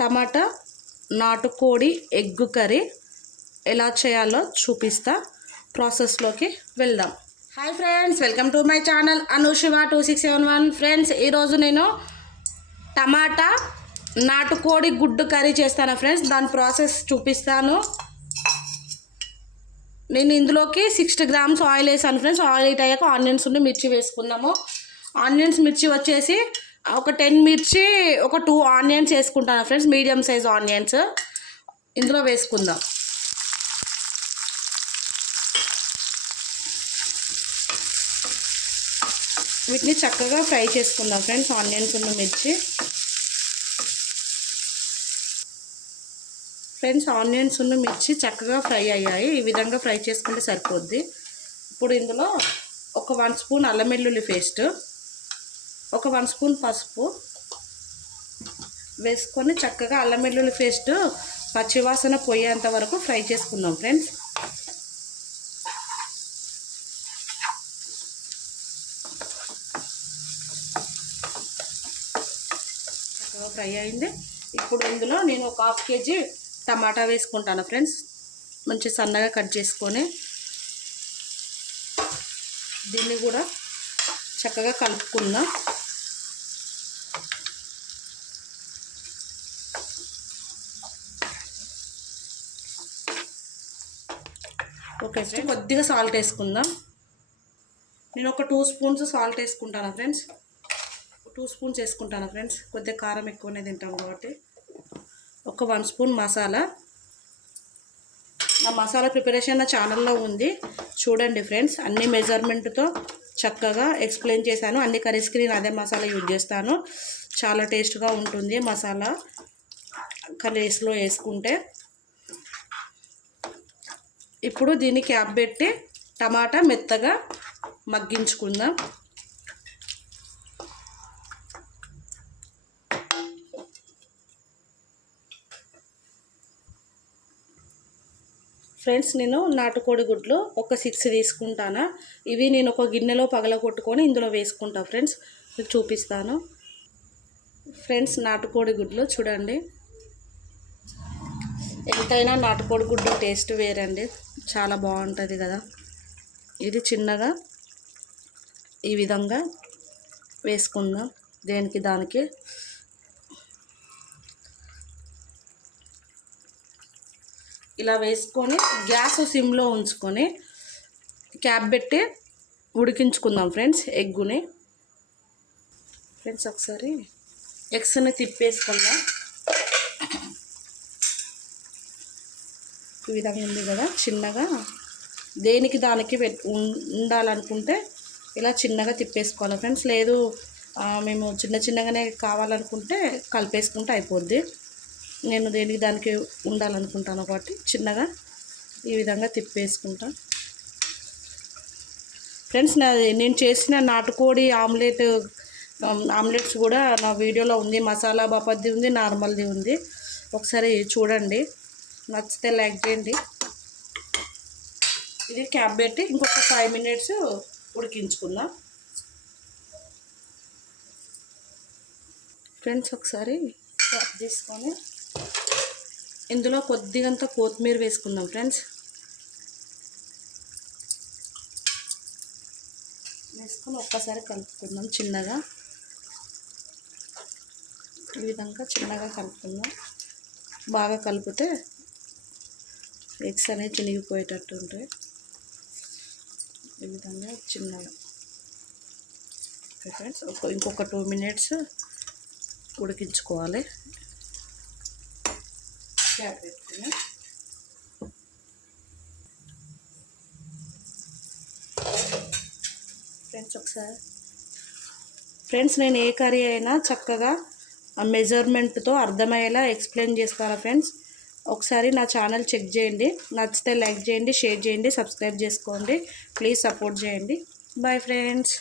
టమాటా నాటుకోడి egg curry ఎలా చేయాలో చూపిస్తా. ప్రాసెస్లోకి వెళ్దాం. Hi friends welcome to my channel Anushiva two six seven one. Friends ఈరోజు నేను టమాటా నాటుకోడి గుడ్డు కర్రీ చేస్తాను ఫ్రెండ్స్. దాని ప్రాసెస్ చూపిస్తాను. నేను ఇందులోకి సిక్స్టీ గ్రామ్స్ ఆయిల్ వేసాను ఫ్రెండ్స్. ఆయిల్ హీట్ అయ్యాక ఆనియన్స్ ఉండి మిర్చి వేసుకుందాము. ఆనియన్స్ మిర్చి వచ్చేసి ఒక టెన్ మిర్చి ఒక టూ ఆనియన్స్ వేసుకుంటాను ఫ్రెండ్స్ మీడియం సైజ్ ఆనియన్స్. ఇందులో వేసుకుందాం. వీటిని చక్కగా ఫ్రై చేసుకుందాం ఫ్రెండ్స్ ఆనియన్స్ ఉన్న మిర్చి. ఫ్రెండ్స్ ఆనియన్స్ ఉన్న మిర్చి చక్కగా ఫ్రై అయ్యాయి. ఈ విధంగా ఫ్రై చేసుకుంటే సరిపోద్ది. ఇప్పుడు ఇందులో ఒక వన్ స్పూన్ అల్లం వెల్లుల్లి పేస్ట్. ఒక వన్ స్పూన్ పసుపు వేసుకొని చక్కగా అల్లం వెల్లుల్లి పేస్ట్ పచ్చివాసన పోయేంత వరకు ఫ్రై చేసుకుందాం ఫ్రెండ్స్. చక్కగా ఫ్రై అయింది. ఇప్పుడు ఇందులో నేను ఒక హాఫ్ కేజీ టమాటా వేసుకుంటాను ఫ్రెండ్స్. మంచి సన్నగా కట్ చేసుకొని దీన్ని కూడా చక్కగా కలుపుకుందాం. ఓకే ఫ్రెండ్స్ కొద్దిగా సాల్ట్ వేసుకుందాం. నేను ఒక టూ స్పూన్స్ సాల్ట్ వేసుకుంటాను ఫ్రెండ్స్ టూ స్పూన్స్ వేసుకుంటాను ఫ్రెండ్స్ కొద్దిగా కారం ఎక్కువనే తింటాం కాబట్టి. ఒక వన్ స్పూన్ మసాలా నా మసాలా ప్రిపరేషన్ నా ఛానల్లో ఉంది. చూడండి ఫ్రెండ్స్ అన్ని మెజర్మెంట్తో చక్కగా ఎక్స్ప్లెయిన్ చేశాను. అన్ని కర్రీస్కి నేను అదే మసాలా యూజ్ చేస్తాను. చాలా టేస్ట్గా ఉంటుంది మసాలా కర్రీస్లో వేసుకుంటే. ఇప్పుడు దీన్ని క్యాప్ పెట్టి టమాటా మెత్తగా మగ్గించుకుందాం. ఫ్రెండ్స్ నేను నాటుకోడి గుడ్లు ఒక సిక్స్ తీసుకుంటాను. ఇవి నేను ఒక గిన్నెలో పగల కొట్టుకొని ఇందులో వేసుకుంటా ఫ్రెండ్స్. మీకు చూపిస్తాను. ఫ్రెండ్స్ నాటుకోడి గుడ్లు చూడండి. ఎంతైనా నాటుకోడి గుడ్డు టేస్ట్ వేరండి. చాలా బాగుంటుంది కదా. ఇది చిన్నగా ఈ విధంగా వేసుకుందాం. దేనికి దానికి ఇలా వేసుకొని గ్యాస్ సిమ్లో ఉంచుకొని క్యాప్ పెట్టి ఉడికించుకుందాం ఫ్రెండ్స్ ఎగ్గుని. ఫ్రెండ్స్ ఒకసారి ఎగ్స్ని తిప్పేసుకుందాం. ఈ విధంగా ఉంది కదా చిన్నగా. దేనికి దానికి ఉండాలనుకుంటే ఇలా చిన్నగా తిప్పేసుకోవాలి. ఫ్రెండ్స్ లేదు మేము చిన్న చిన్నగానే కావాలనుకుంటే కలిపేసుకుంటే అయిపోద్ది. నేను దేనికి దానికి ఉండాలనుకుంటాను కాబట్టి చిన్నగా ఈ విధంగా తిప్పేసుకుంటా. ఫ్రెండ్స్ నా నేను చేసిన నాటుకోడి ఆమ్లెట్ ఆమ్లెట్స్ కూడా నా వీడియోలో ఉంది. మసాలా బాపద్ది ఉంది నార్మల్ది ఉంది. ఒకసారి చూడండి. నచ్చితే లైక్ చేయండి. ఇది క్యాప్ పెట్టి ఇంకొక ఫైవ్ మినిట్స్ ఉడికించుకుందాం. ఫ్రెండ్స్ ఒకసారి క్యాప్ తీసుకొని ఇందులో కొద్దిగంత కొత్తిమీర వేసుకుందాం ఫ్రెండ్స్. వేసుకొని ఒక్కసారి కలుపుకుందాం చిన్నగా. ఈ విధంగా చిన్నగా కలుపుకుందాం. బాగా కలిపితే ఎగ్స్ అనేవి చినిగిపోయేటట్టు ఉంటాయి. ఈ విధంగా చిన్నగా. ఓకే ఫ్రెండ్స్ ఒక ఇంకొక టూ మినిట్స్ ఉడికించుకోవాలి. క్యాప్ పెట్టుకుని ఫ్రెండ్స్ ఒకసారి. ఫ్రెండ్స్ నేను ఏ కర్రీ అయినా చక్కగా మెజర్మెంట్తో అర్థమయ్యేలా ఎక్స్ప్లెయిన్ చేస్తారా ఫ్రెండ్స్ ఒకసారి నా ఛానల్ చెక్ చేయండి. నచ్చితే లైక్ చేయండి షేర్ చేయండి సబ్స్క్రైబ్ చేసుకోండి. ప్లీజ్ సపోర్ట్ చేయండి. Bye friends.